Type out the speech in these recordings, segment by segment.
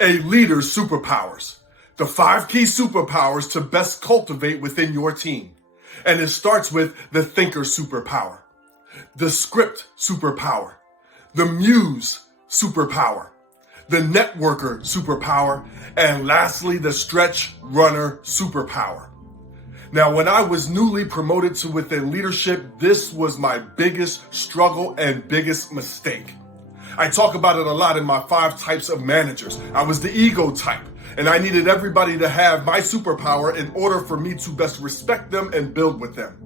A leader's superpowers. The 5 key superpowers to best cultivate within your team. And it starts with the thinker superpower, the script superpower, the muse superpower, the networker superpower, and lastly, the stretch runner superpower. Now, when I was newly promoted to within leadership, this was my biggest struggle and biggest mistake. I talk about it a lot in my 5 types of managers. I was the ego type, and I needed everybody to have my superpower in order for me to best respect them and build with them.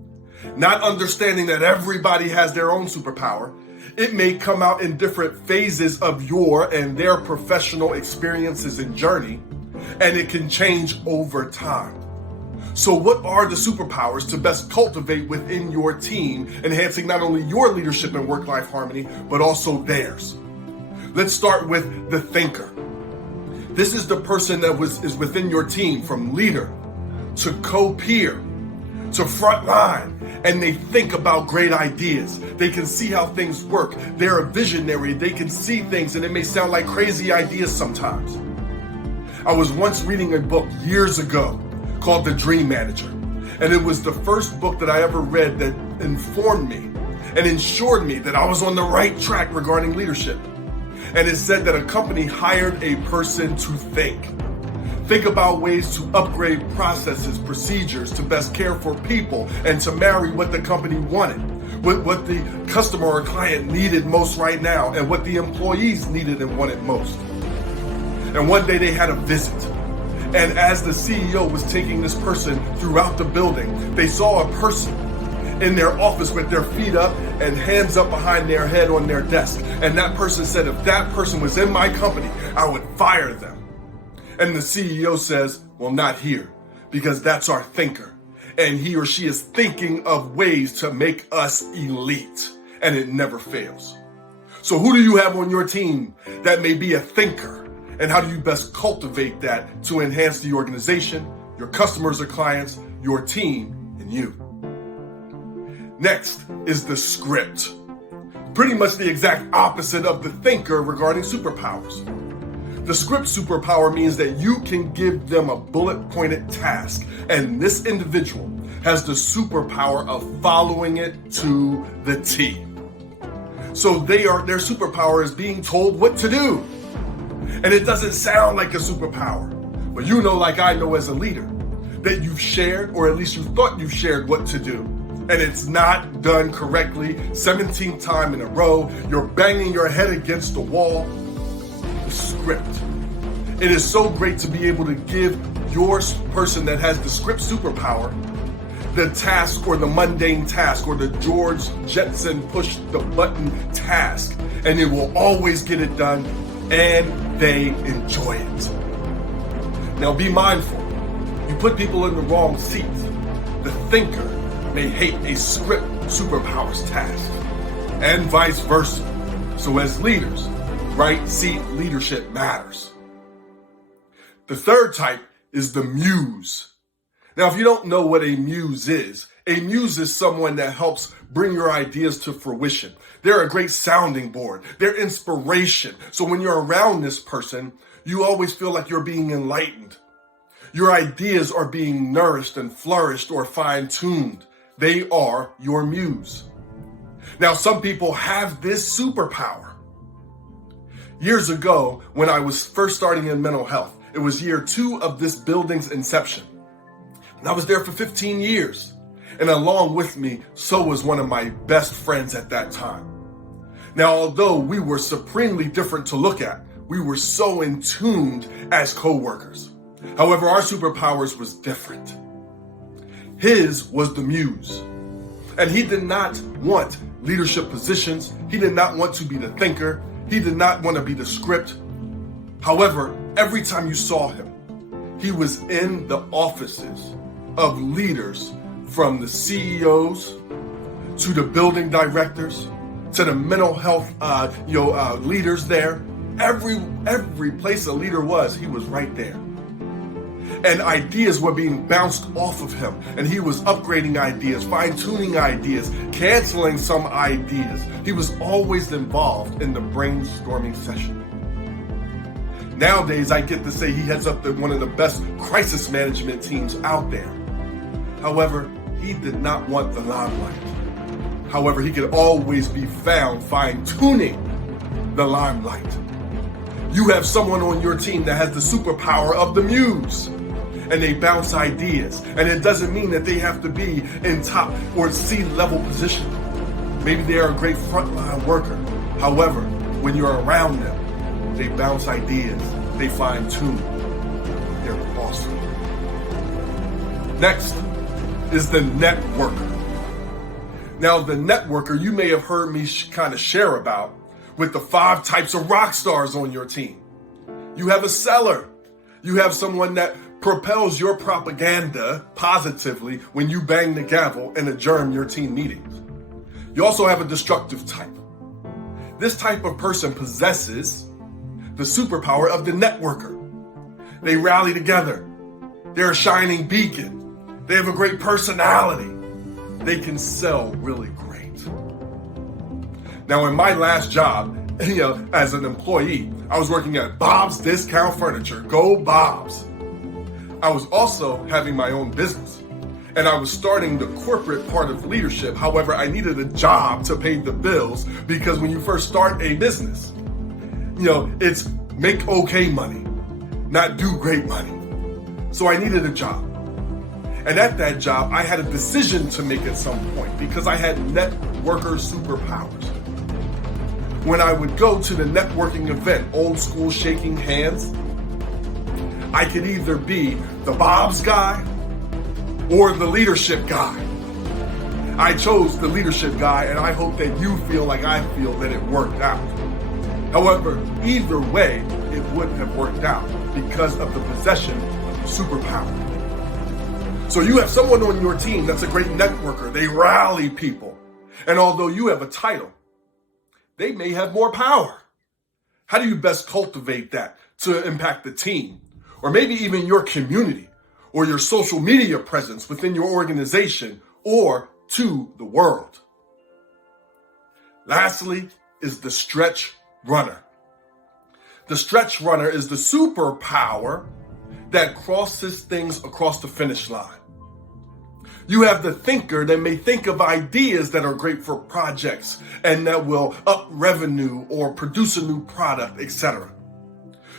Not understanding that everybody has their own superpower, it may come out in different phases of your and their professional experiences and journey, and it can change over time. So what are the superpowers to best cultivate within your team, enhancing not only your leadership and work-life harmony, but also theirs? Let's start with the thinker. This is the person that is within your team, from leader to co-peer to front line, and they think about great ideas. They can see how things work. They're a visionary. They can see things, and it may sound like crazy ideas sometimes. I was once reading a book years ago called The Dream Manager, and it was the first book that I ever read that informed me and ensured me that I was on the right track regarding leadership. And it said that a company hired a person to think about ways to upgrade processes, procedures to best care for people and to marry what the company wanted, what the customer or client needed most right now, and what the employees needed and wanted most. And one day they had a visit. And as the CEO was taking this person throughout the building, they saw a person in their office with their feet up and hands up behind their head on their desk. And that person said, if that person was in my company, I would fire them. And the CEO says, well, not here, because that's our thinker. And he or she is thinking of ways to make us elite, and it never fails. So who do you have on your team that may be a thinker? And how do you best cultivate that to enhance the organization, your customers or clients, your team, and you? Next is the script. Pretty much the exact opposite of the thinker regarding superpowers. The script superpower means that you can give them a bullet-pointed task, and this individual has the superpower of following it to the T. So their superpower is being told what to do. And it doesn't sound like a superpower, but you know, like I know as a leader, that you've shared, or at least you thought you've shared what to do, and it's not done correctly, 17th time in a row, you're banging your head against the wall. The script. It is so great to be able to give your person that has the script superpower the task, or the mundane task, or the George Jetson push the button task, and it will always get it done, and they enjoy it. Now be mindful, you put people in the wrong seat. The thinker may hate a script superpowers task, and vice versa. So as leaders, right seat leadership matters. The third type is the muse. Now, if you don't know what a muse is someone that helps bring your ideas to fruition. They're a great sounding board. They're inspiration. So when you're around this person, you always feel like you're being enlightened. Your ideas are being nourished and flourished or fine-tuned. They are your muse. Now, some people have this superpower. Years ago, when I was first starting in mental health, it was year 2 of this building's inception. And I was there for 15 years. And along with me, so was one of my best friends at that time. Now, although we were supremely different to look at, we were so in tuned as co-workers. However, our superpowers was different. His was the muse. And he did not want leadership positions. He did not want to be the thinker. He did not want to be the script. However, every time you saw him, he was in the offices of leaders, from the CEOs to the building directors to the mental health leaders there. Every place a leader was, he was right there. And ideas were being bounced off of him, and he was upgrading ideas, fine-tuning ideas, canceling some ideas. He was always involved in the brainstorming session. Nowadays, I get to say he heads up one of the best crisis management teams out there. However, he did not want the limelight. However, he could always be found fine-tuning the limelight. You have someone on your team that has the superpower of the muse, and they bounce ideas. And it doesn't mean that they have to be in top or C-level position. Maybe they are a great frontline worker. However, when you're around them, they bounce ideas, they fine-tune. They're awesome. Next is the networker. Now, the networker you may have heard me kind of share about with the 5 types of rock stars on your team. You have a seller. You have someone that propels your propaganda positively when you bang the gavel and adjourn your team meetings. You also have a destructive type. This type of person possesses the superpower of the networker. They rally together. They're a shining beacon. They have a great personality. They can sell really great. Now, in my last job, as an employee, I was working at Bob's Discount Furniture. Go Bob's. I was also having my own business, and I was starting the corporate part of leadership. However, I needed a job to pay the bills, because when you first start a business, it's make okay money, not do great money. So I needed a job. And at that job, I had a decision to make at some point, because I had networker superpowers. When I would go to the networking event, old school shaking hands, I could either be the Bob's guy or the leadership guy. I chose the leadership guy, and I hope that you feel like I feel that it worked out. However, either way, it wouldn't have worked out because of the possession of the superpower. So you have someone on your team that's a great networker. They rally people. And although you have a title, they may have more power. How do you best cultivate that to impact the team, or maybe even your community, or your social media presence within your organization, or to the world? Lastly is the stretch runner. The stretch runner is the superpower that crosses things across the finish line. You have the thinker that may think of ideas that are great for projects and that will up revenue or produce a new product, etc.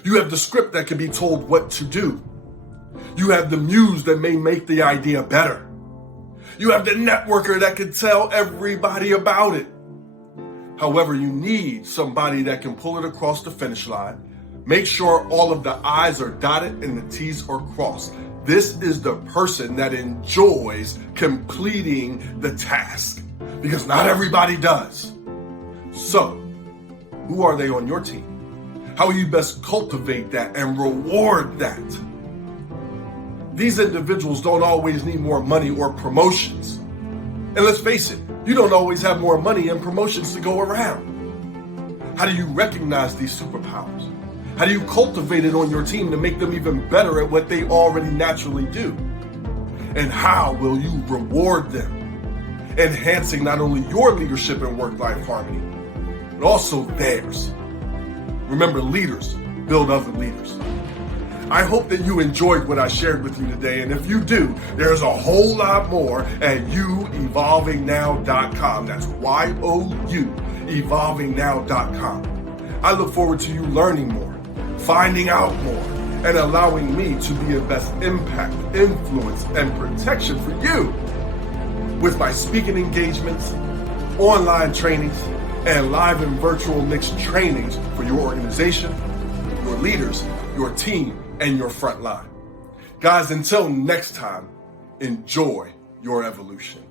You have the script that can be told what to do. You have the muse that may make the idea better. You have the networker that can tell everybody about it. However, you need somebody that can pull it across the finish line, make sure all of the I's are dotted and the T's are crossed. This is the person that enjoys completing the task, because not everybody does. So, who are they on your team? How will you best cultivate that and reward that? These individuals don't always need more money or promotions. And let's face it, you don't always have more money and promotions to go around. How do you recognize these superpowers? How do you cultivate it on your team to make them even better at what they already naturally do? And how will you reward them, enhancing not only your leadership and work-life harmony, but also theirs? Remember, leaders build other leaders. I hope that you enjoyed what I shared with you today, and if you do, there's a whole lot more at youevolvingnow.com. That's YOU, evolvingnow.com. I look forward to you learning more, finding out more, and allowing me to be of best impact, influence, and protection for you with my speaking engagements, online trainings, and live and virtual mixed trainings for your organization, your leaders, your team, and your front line. Guys, until next time, enjoy your evolution.